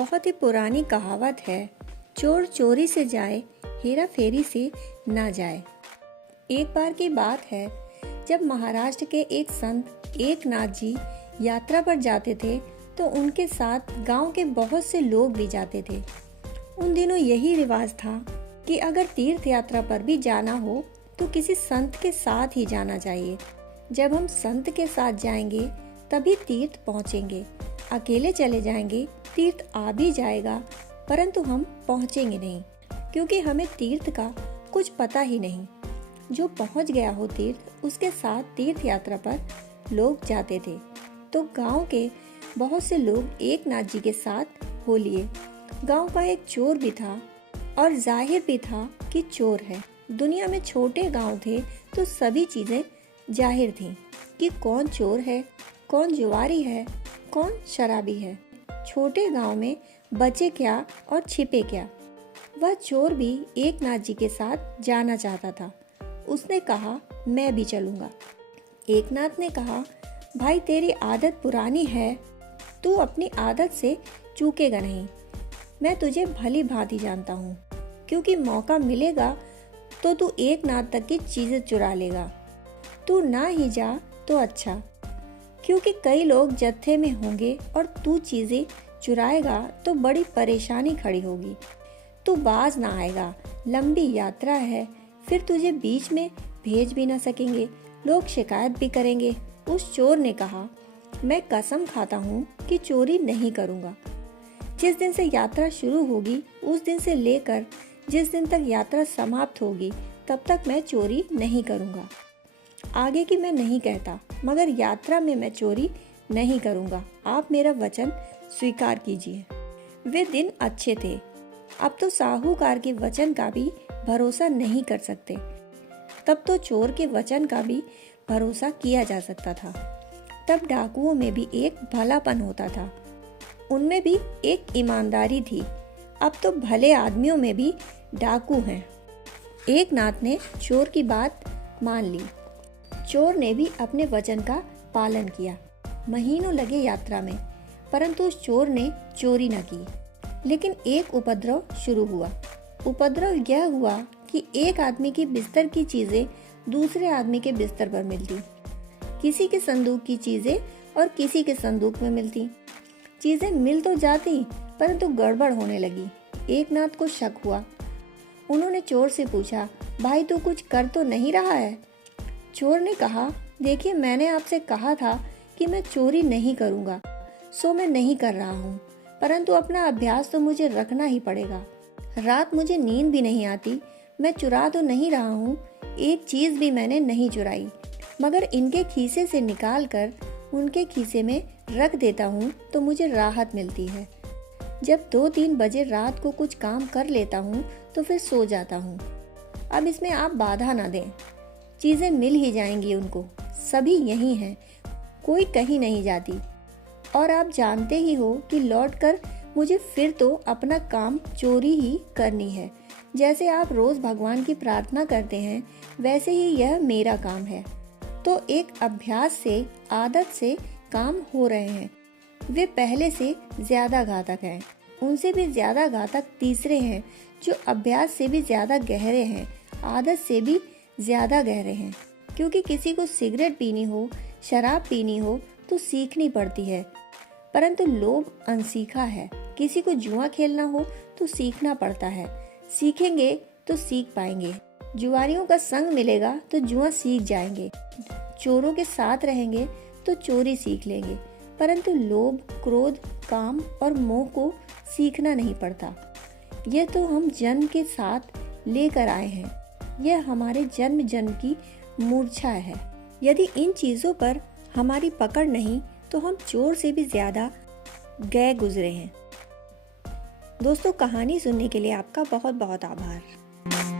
बहुत ही पुरानी कहावत है, चोर चोरी से जाए, हेरा फेरी से ना जाए। एक बार की बात है, जब महाराष्ट्र के एक संत एकनाथ जी यात्रा पर जाते थे तो उनके साथ गांव के बहुत से लोग भी जाते थे। उन दिनों यही रिवाज था कि अगर तीर्थ यात्रा पर भी जाना हो तो किसी संत के साथ ही जाना चाहिए। जब हम संत के साथ जाएंगे तभी तीर्थ पहुंचेंगे। अकेले चले जाएंगे, तीर्थ आ भी जाएगा परंतु हम पहुंचेंगे नहीं, क्योंकि हमें तीर्थ का कुछ पता ही नहीं। जो पहुंच गया हो तीर्थ, उसके साथ तीर्थ यात्रा पर लोग जाते थे। तो गांव के बहुत से लोग एकनाथ जी के साथ हो लिए। गांव का एक चोर भी था और जाहिर भी था कि चोर है। दुनिया में छोटे गांव थे तो सभी चीजें जाहिर थीं कि कौन चोर है, कौन जुआरी है, कौन शराबी है। छोटे गांव में बचे क्या और छिपे क्या। वह चोर भी एकनाथ जी के साथ जाना चाहता था। उसने कहा, मैं भी चलूंगा। एकनाथ ने कहा, भाई तेरी आदत पुरानी है, तू अपनी आदत से चूकेगा नहीं। मैं तुझे भली भांति जानता हूँ, क्योंकि मौका मिलेगा तो तू एकनाथ तक की चीजें चुरा लेगा। तू ना ही जा तो अच्छा, क्योंकि कई लोग जत्थे में होंगे और तू चीजें चुराएगा तो बड़ी परेशानी खड़ी होगी। तू बाज ना आएगा, लंबी यात्रा है, फिर तुझे बीच में भेज भी ना सकेंगे, लोग शिकायत भी करेंगे। उस चोर ने कहा, मैं कसम खाता हूँ कि चोरी नहीं करूँगा। जिस दिन से यात्रा शुरू होगी उस दिन से लेकर जिस दिन तक यात्रा समाप्त होगी तब तक मैं चोरी नहीं करूँगा। आगे की मैं नहीं कहता, मगर यात्रा में मैं चोरी नहीं करूँगा। आप मेरा वचन स्वीकार कीजिए। वे दिन अच्छे थे। अब तो साहूकार के वचन का भी भरोसा नहीं कर सकते। तब तो चोर के वचन का भी भरोसा किया जा सकता था। तब डाकुओं में भी एक भलापन होता था, उनमें भी एक ईमानदारी थी। अब तो भले आदमियों में भी डाकू हैं। एकनाथ ने चोर की बात मान ली। चोर ने भी अपने वचन का पालन किया। महीनों लगे यात्रा में, परंतु उस चोर ने चोरी न की। लेकिन एक उपद्रव शुरू हुआ। उपद्रव यह हुआ कि एक आदमी की बिस्तर की चीजें दूसरे आदमी के बिस्तर पर मिलती, किसी के संदूक की चीजें और किसी के संदूक में मिलती। चीजें मिल तो जाती परंतु गड़बड़ होने लगी। एकनाथ को शक हुआ। उन्होंने चोर से पूछा, भाई तू कुछ कर तो नहीं रहा है? चोर ने कहा, देखिए मैंने आपसे कहा था कि मैं चोरी नहीं करूँगा, सो मैं नहीं कर रहा हूँ, परंतु अपना अभ्यास तो मुझे रखना ही पड़ेगा। रात मुझे नींद भी नहीं आती। मैं चुरा तो नहीं रहा हूँ, एक चीज़ भी मैंने नहीं चुराई, मगर इनके खीसे से निकाल कर उनके खीसे में रख देता हूँ तो मुझे राहत मिलती है। जब 2-3 बजे रात को कुछ काम कर लेता हूँ तो फिर सो जाता हूँ। अब इसमें आप बाधा ना दें, चीज़ें मिल ही जाएंगी उनको। सभी यही हैं, कोई कहीं नहीं जाती। और आप जानते ही हो कि लौटकर मुझे फिर तो अपना काम चोरी ही करनी है। जैसे आप रोज भगवान की प्रार्थना करते हैं, वैसे ही यह मेरा काम है। तो एक अभ्यास से, आदत से काम हो रहे हैं। वे पहले से ज्यादा घातक हैं। उनसे भी ज्यादा घातक तीसरे हैं, जो अभ्यास से भी ज्यादा गहरे हैं, आदत से भी ज्यादा गहरे हैं। क्योंकि किसी को सिगरेट पीनी हो, शराब पीनी हो तो सीखनी पड़ती है, परंतु लोभ अनसीखा है। किसी को जुआ खेलना हो तो सीखना पड़ता है, सीखेंगे तो सीख पाएंगे। जुआरियों का संग मिलेगा तो जुआ सीख जाएंगे। चोरों के साथ रहेंगे तो चोरी सीख लेंगे, परंतु लोभ, क्रोध, काम और मोह को सीखना नहीं पड़ता। यह तो हम जन्म के साथ लेकर आए हैं। यह हमारे जन्म जन्म की मूर्छा है। यदि इन चीजों पर हमारी पकड़ नहीं तो हम चोर से भी ज्यादा गए गुजरे हैं। दोस्तों, कहानी सुनने के लिए आपका बहुत बहुत आभार।